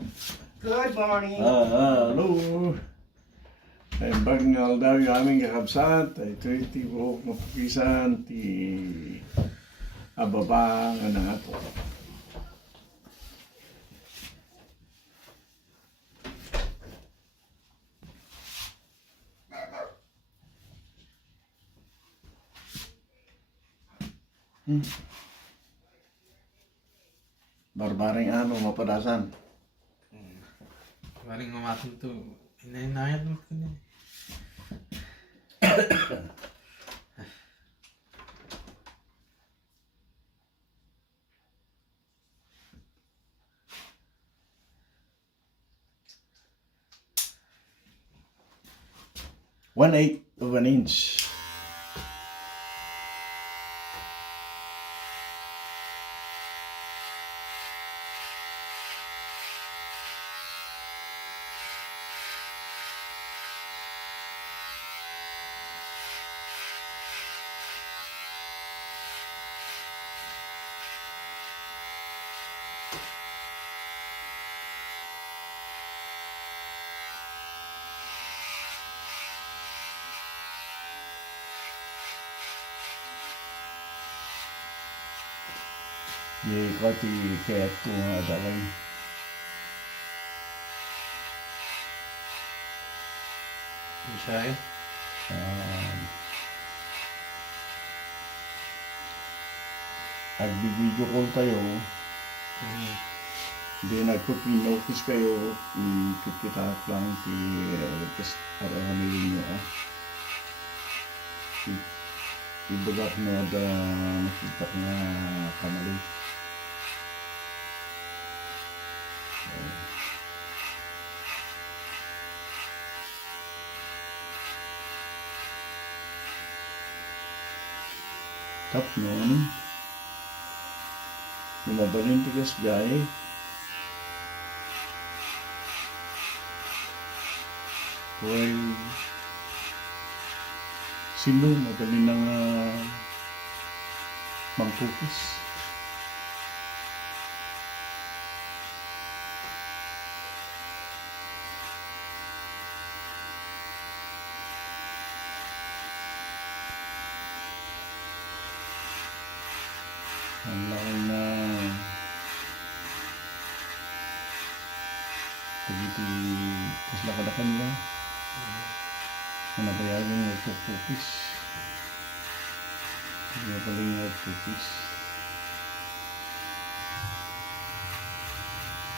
Good morning. Hello. Ay bagnal daw yung aming kakabsat. Ay ito iti buhok mapukisan. Ti ababa nga na ato. Barbaring ano, mapadasan. Maring umatong to. Hinahinayan mo ko na. 1/8 of an inch. Ye kati kayak tu ada lagi. Bisa ya? Video call tayo. Hindi nagpo-pin-office kayo. Kita lang ti araw ninyo. Ibagak na ada nakita nga kamali. Tap noon. Minabalin tigas gay. Hoy. Sino madali nang mangkukis. Ang laki na pagiti mas lakadakan ba? Manabayagin ng nagkukis. Hindi pala yung nagkukis.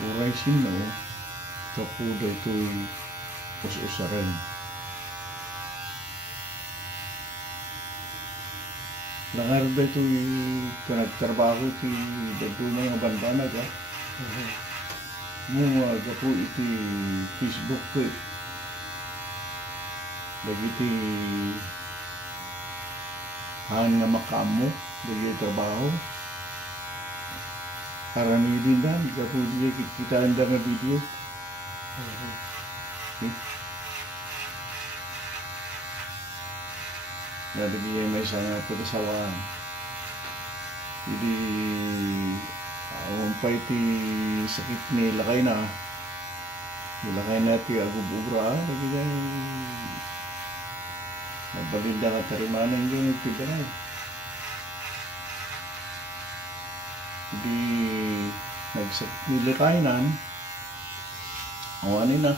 Uray sino, kapuda ito'y us-usaran. Langar ba ito'y kanagtrabaho ito'y dagdumay ng banbanag ha? Mga kapo ito'y Facebook ko eh. Lagi iti han nga makamo lagi trabaho karami din dan kapo di kita anda nga video lagi may sana pagkasawan jadi umpay ti sakit ni lakay na ti agububra lagi dyan nabalinda nga tarimanan yung tibaray. Hindi nilakainan. Awanin na.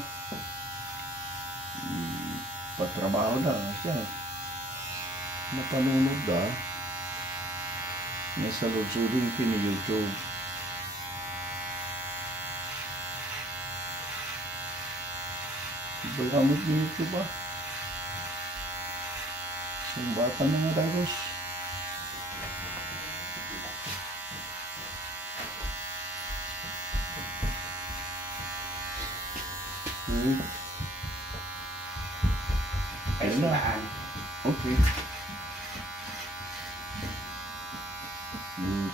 Patrabaho na siya. Napanunod na. Nasa lutsudin kini YouTube. Iba kamot ni YouTube ba? Sumbatan na nga dagos. Ayos na. Okay.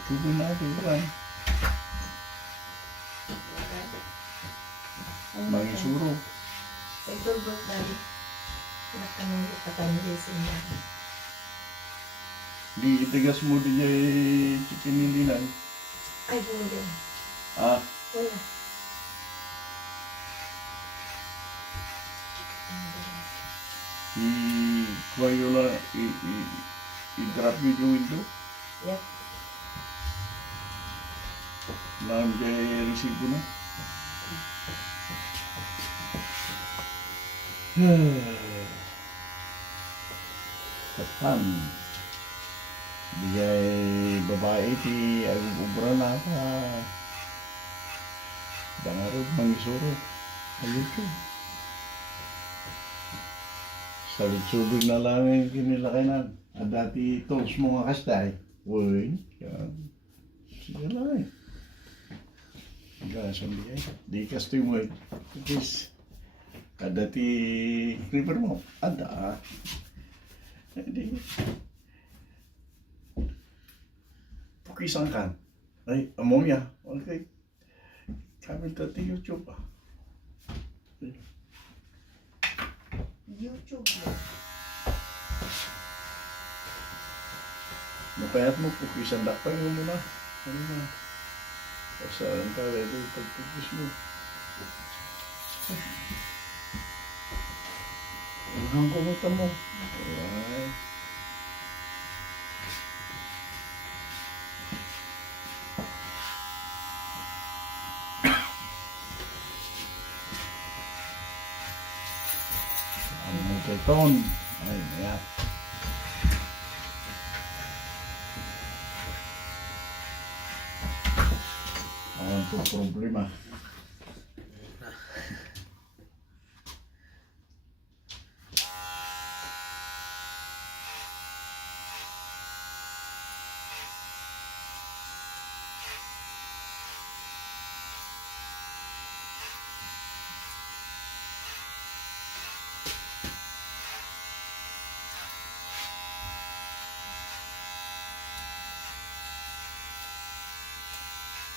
Tubig natin ba? Mangisuro. Ito ba tayo? Nakakamisin na. Di itigas mo di chicken hindi na. Ay, hindi. Ah, Wala. why you na i-drop you the window? Yep. Lang kay resibo na. Kapan. Bigay babae ti ay ubra na ka. Dangarod mangisuro. Sa YouTube. Sa YouTube na lang yung kinilakay na. At dati tools mo nga kastay. Uy, yan. Sige lang eh. Hanggang sambigay. Di kastoy mo eh. At least, kada ti creeper mo. Ada. Hindi. Pukisan kan. Ay, amo ya. Okay. Kami tati YouTube ah. YouTube. Napayat mo, pukisan dakpan mo muna. Ano na? Pasaran ka, ready pagpukis mo. Ang kumuta mo. Alright. Ang mukaton. Ay, mayat. Ang problema.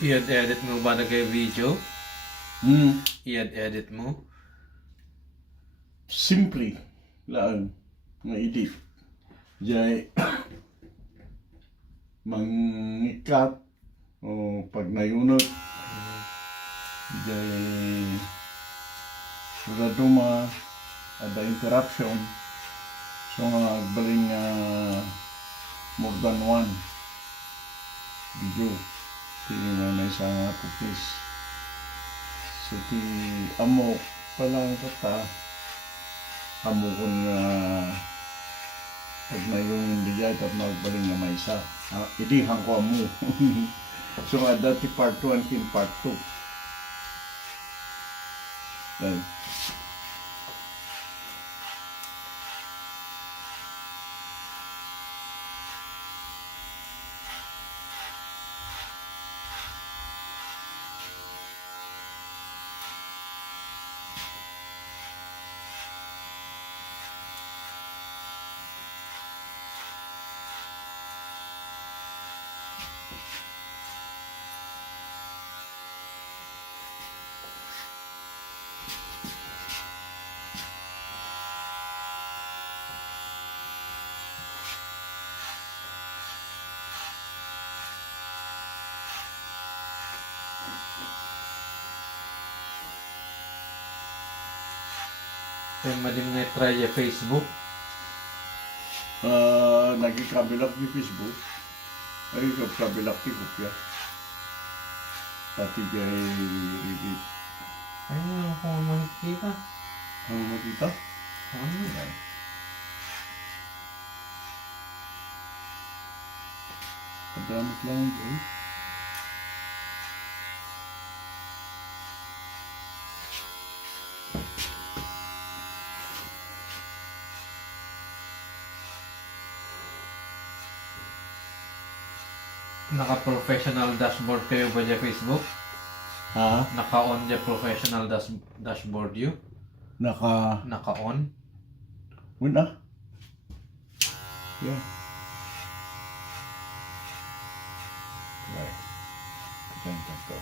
I-edit mo ba na kayo video? I-edit mo? Simply lang nga edit. Jay mangikat o pag nayunot jay raduma ada interruption so nga agbaling more than one video hindi na may isang pupis so ti amo palang kata amo ko nga pag na yung digay at magbaling na may isa idihang ko amo so nga dati part 1 kin part 2 then Kaya maling na-try ya Facebook. nagikabilak di Facebook ay kabilak di kopya pati jay repeat Ayun, ako makikita. ang makita Ano yan? kadamit lang eh Naka-professional dashboard kayo ba sa Facebook? ha Naka-on the professional dashboard you? Naka-on? wala yeah right ganito to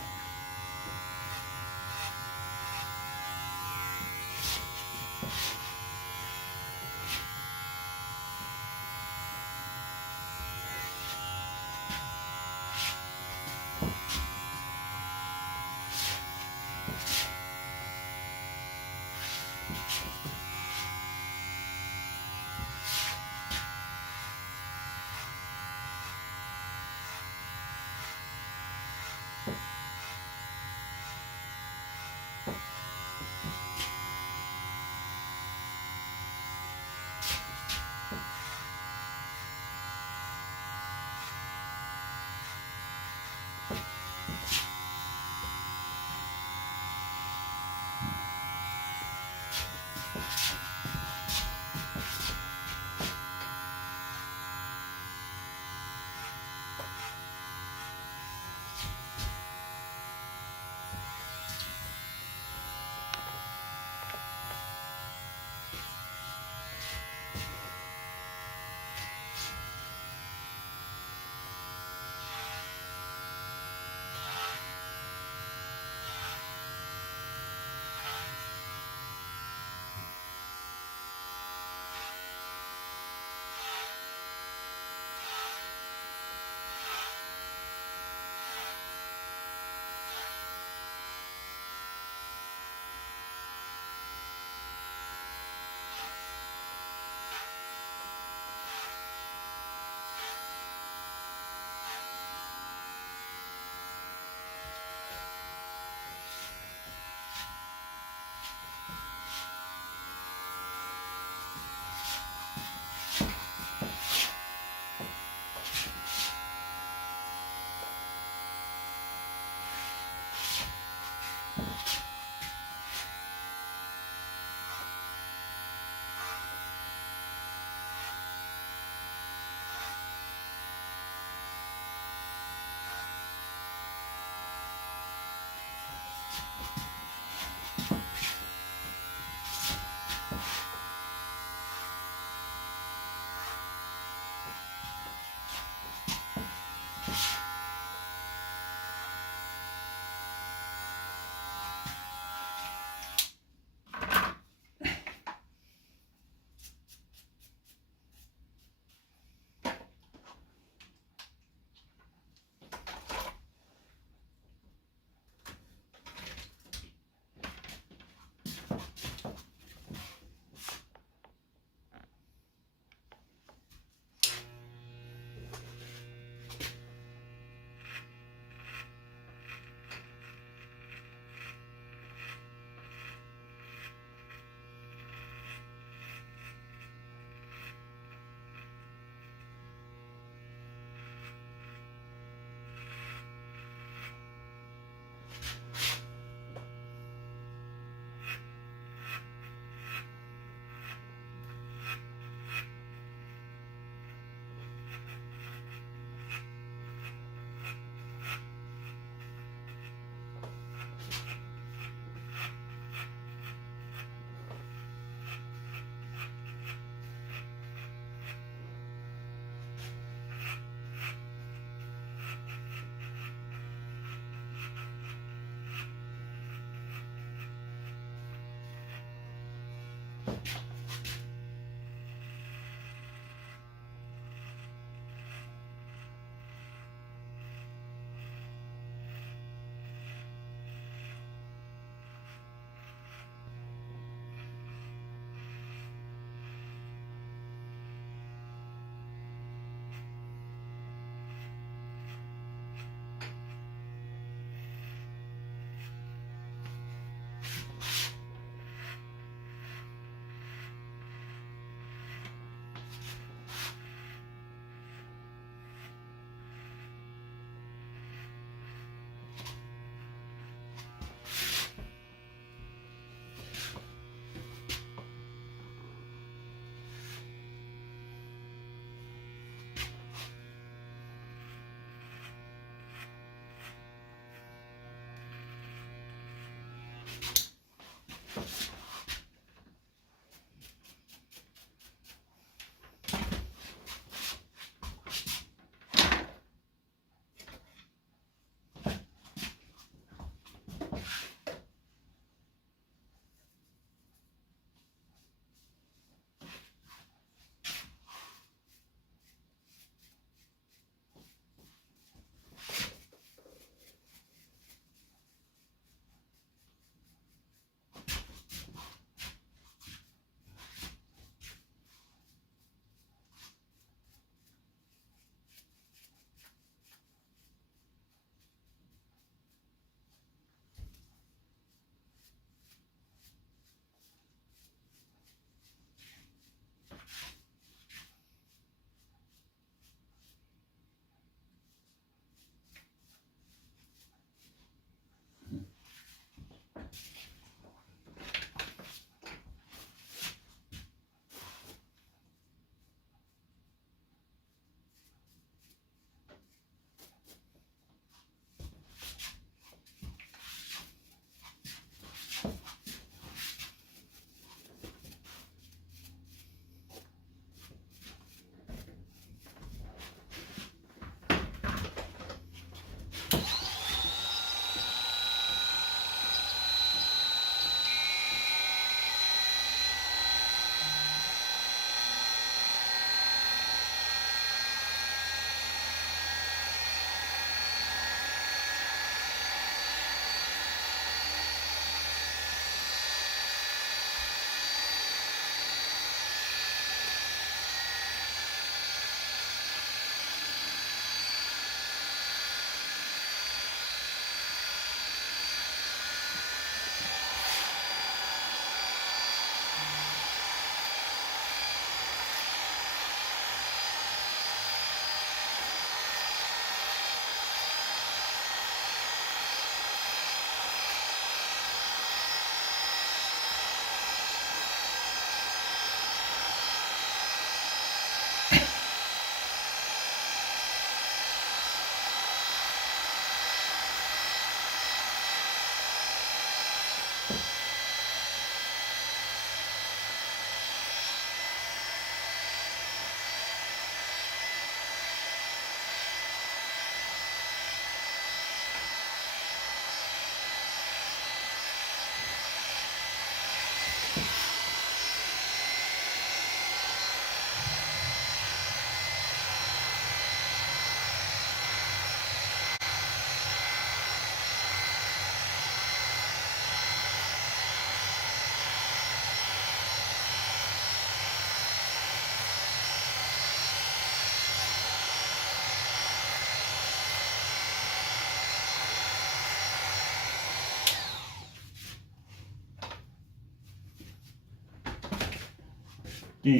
Ti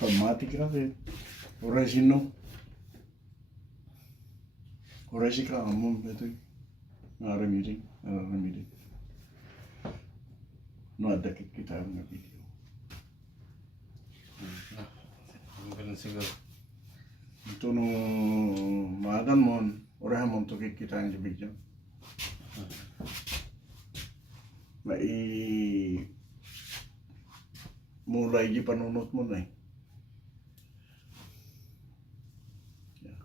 pamati ka rin. Oray sino? Oray si ka among ito. Naramidin. Naramidin. No, adakit kita ang video. Ang ganun siguro. Ito no, maadan mo, oray mo ito kita ang video. Mulai di panunot mo na eh. Yeah.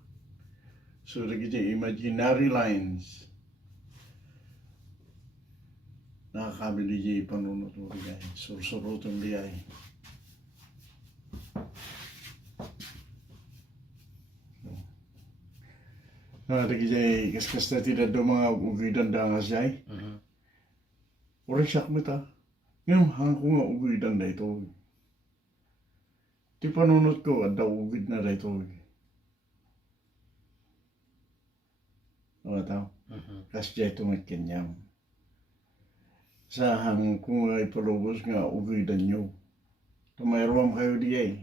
So, lagi imaginary lines. Nakakabili di panunot mo rin eh. Sursurutong di ay. Lagi di, kaskas na tidak do mga ugidan dangas jay. Uri siyak mo ta. Ngayon, hang ko nga ugidan na ito. Di panunot ko, ada ugid na ito. Ano tao? Kasi ito may kanyang. Sa hang ko nga ipalubos nga ugidan nyo. Tumayroon kayo di ay.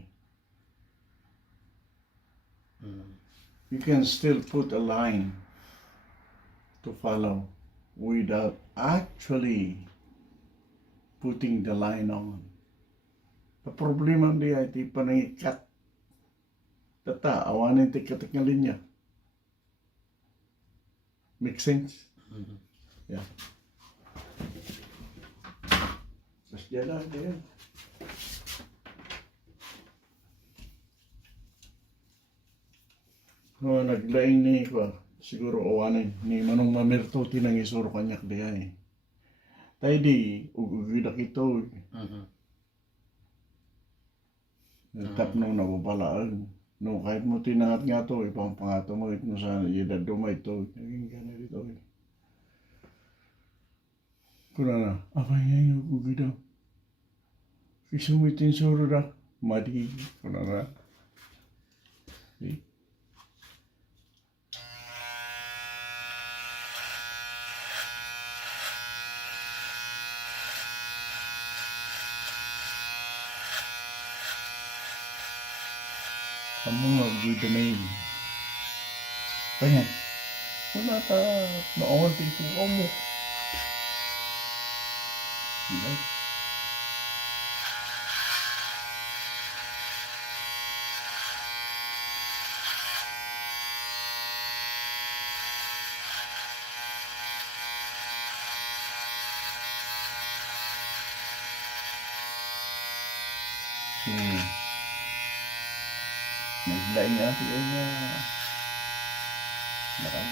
You can still put a line to follow without actually putting the line on. The problema di ay ti panangikat. Tata, awanin ti katik nga linya. Make sense? Yeah. Mas dyan na, dyan. No, naglaing ni ko. Siguro awanin ni Manong Mamirto tinang isuro kanyak di ay. Tayo di, ugidak ito. Tap nung nababalaan. No, kahit mo tinahat nga to, ipang pangato mo, ito sa edad dumay ito. Naging gana dito. Kuna na, apa nga yung ugidak? Kisumitin suro na. Madi, kuna na. See? Kamu nga gito na yun. Kaya, wala ta, maawal tingko mo. Right? So, naglaing natin ay lakay.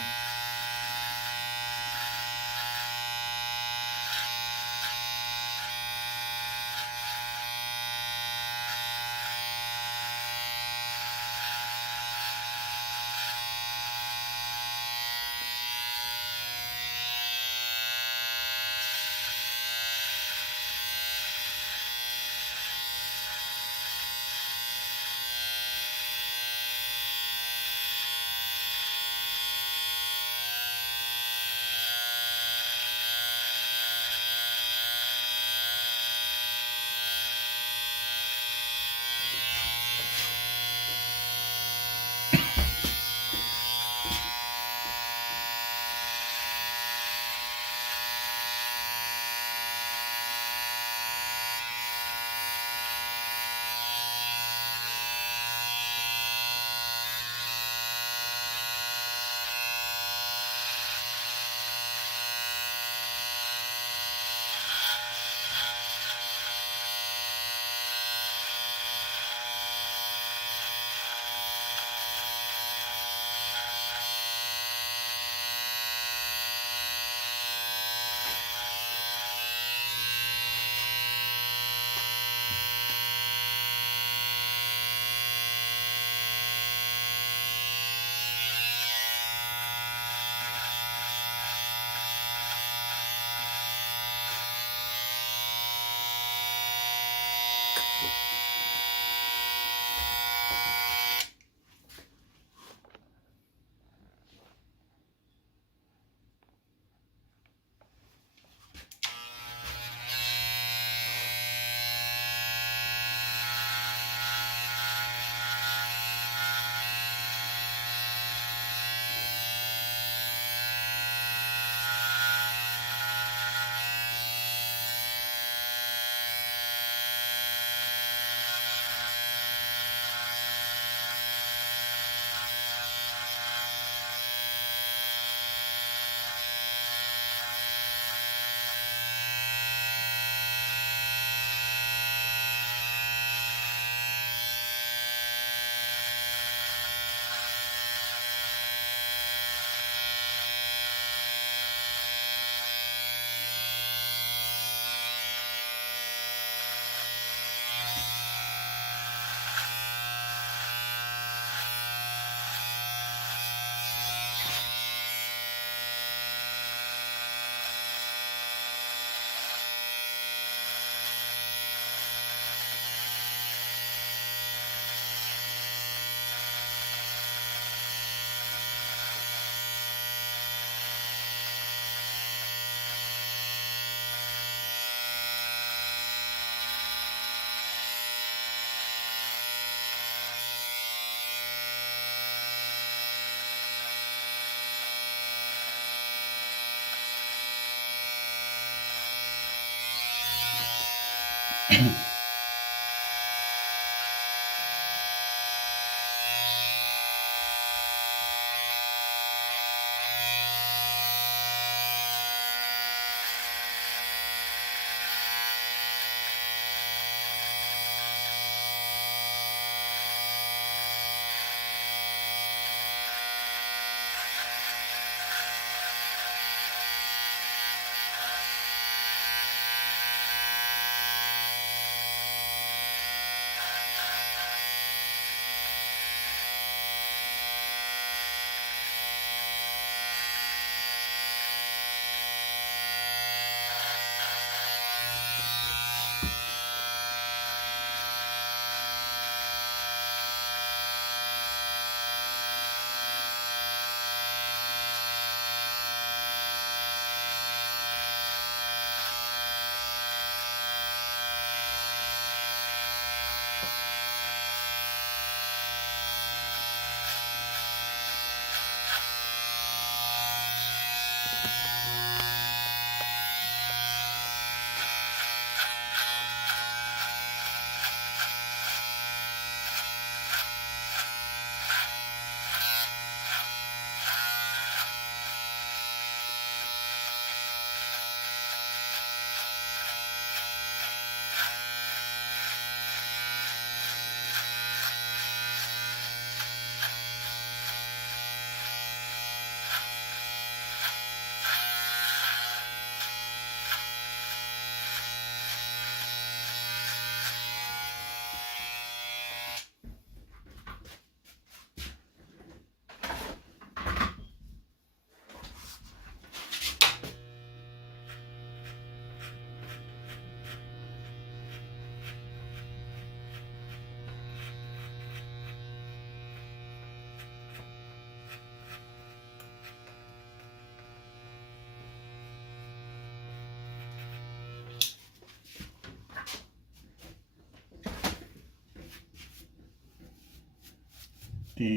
Ti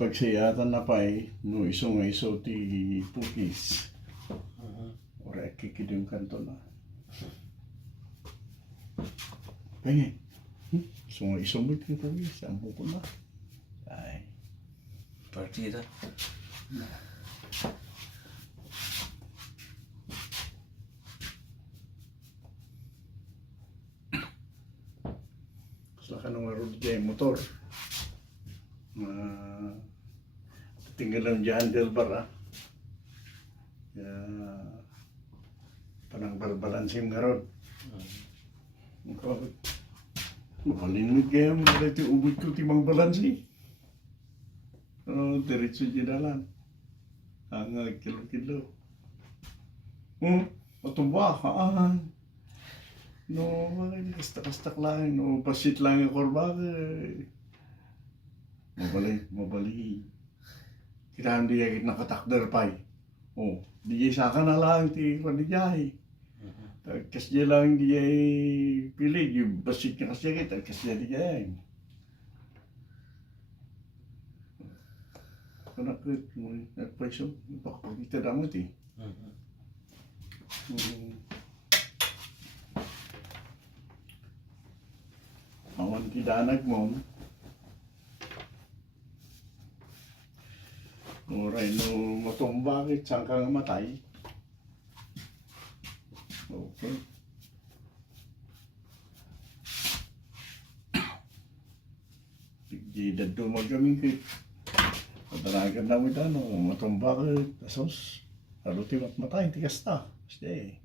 pagsayatan na pa no iso nga iso ti pukis. Ora kikidyung kanto na. Pengen. So nga iso mo ti pukis. Ampo ko na. Ay. Partida. Saka nang marunod dyan motor. Tinggal lang dyan handlebar Kaya panang balbalansim nga ron. Malinod kaya mo na ito ubod ko timang balansi. Diretso dinalan. Ang kilo-kilo. Matumba kaan. No, kastak-kastak lang. No, pasit lang yung korba. Mabali. Kailangan di agad nakatakder pa di saka na lang ti panijay. Kasi lang di pili, yung basit ka kasi kita, kasi di jay. Kanakit mo, nagpaiso, pakapagkita damot Awan ti danag mo, oray no matumbakit saan ka matay. Okay. Di dadumag kami kit. Padanagan namin matumbakit, asos. Haluti matay, tigas na. Stay.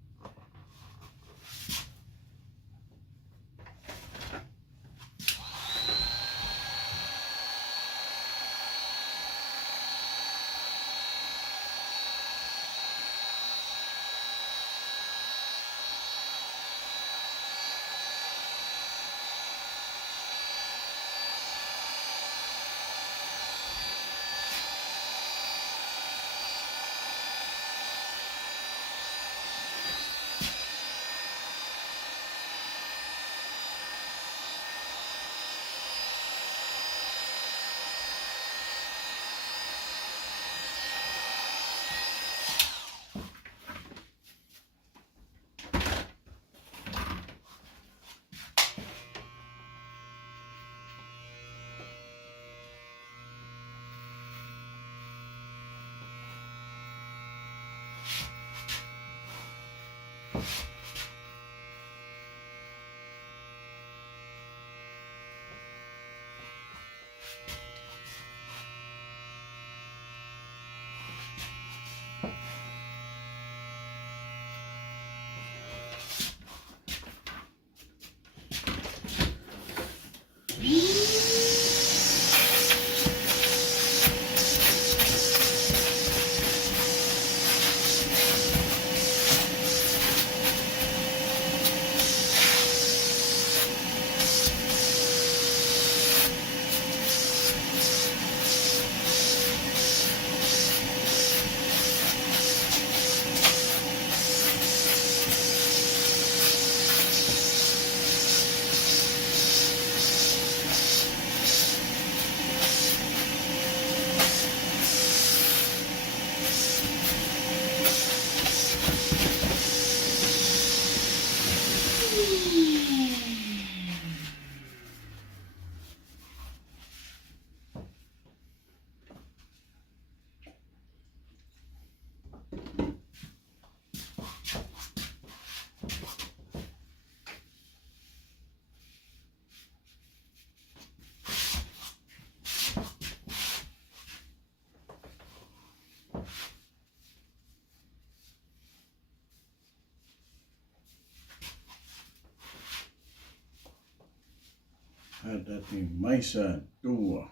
Had that in my son, too.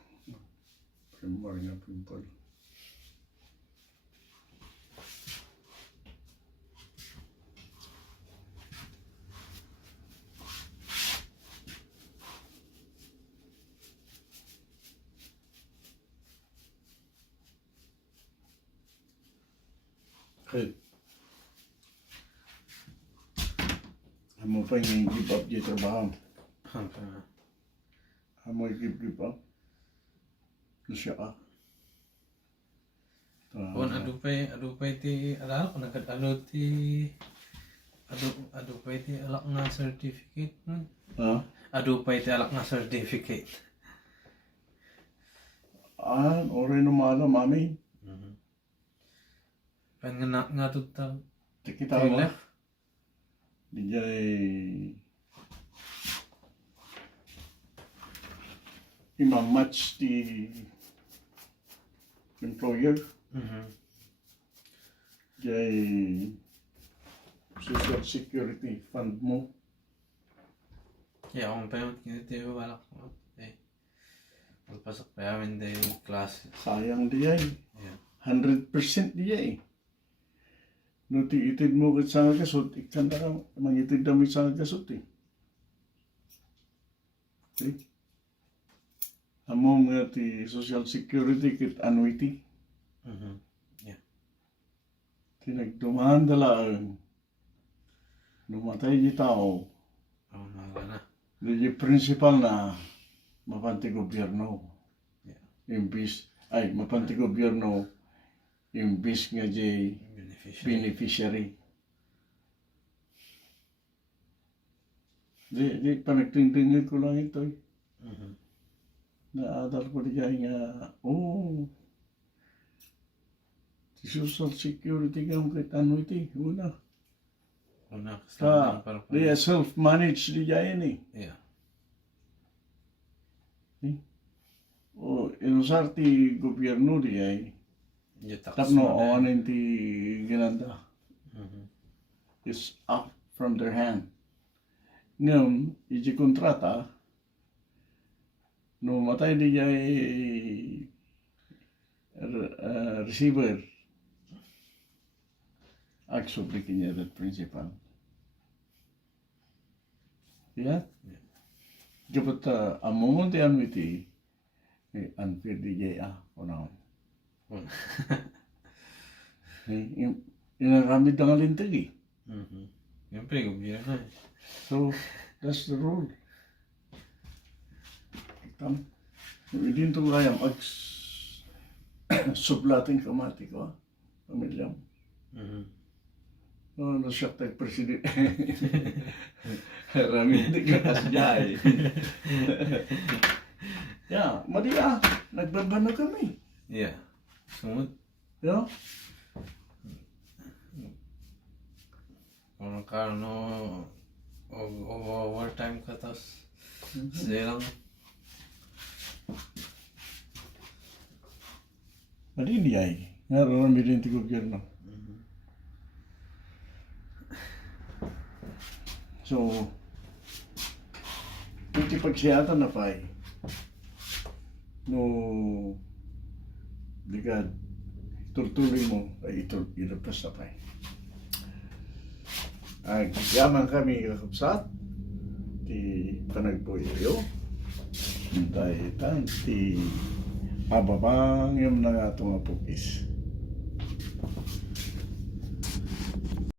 Primary na pimple. Good. Amo pa yung give up di trabaho. Amo yung give up. Siya ka. Kung adupay ti alak nagkatalo ti adupay ti alak nga certificate. Ha? Adupay ti alak nga certificate. Ori no malam amin. Kan nga tutang Kita mo. Dijay ima-match the employer. Jay Social Security Fund mo. Yeah, akong pa yung kiniti balak ko. Magpasok pa yamin day classes. Sayang dijay. Yeah. 100% dijay. No tiitid mo kat sa kasut, ikan na ka, mangitid dami sa kasut eh. Okay? Among nga ti Social Security kit annuity. Yeah. Tinagdumahan dalaan. Numatay di tao. Oh, mga na. Di principal na mapanti gobyerno. Yeah. Imbis, mapanti gobyerno. Imbis nga di beneficiary. Di panagtingtingin ko lang ito eh. Naadal ko di kaya nga, si Social Security ka mo kahit ano ito eh, una. Di self-managed di kaya eh. Yeah. Inusar ti gobyerno di ay, tapno o ano yung ti ginanda. It's up from their hand. Ngayon, iji kontrata, no matay di ay receiver, actually niya that principal. Yeah? Dapat among ti anwiti, unfair di jaya, unaw. Inaramid ang alintag eh. Siyempre, gobyerno eh. So, that's the rule. Hindi ito kaya sublating kamati ko, pamilya mo. Nasyak tayo president. Rami, hindi ka kasya eh. Yeah, mali nagbabano kami. Yeah. Sumut. You know? Orang ka no overtime ka tapos sila lang. Mali ay. Nga rin din ti gobyerno. So, iti pagsiyatan na pa no ligad tuloy mo ay ilabas na pa yaman kami kakapsat ti panagpuyo dahil ti pababang yung mga itong apukis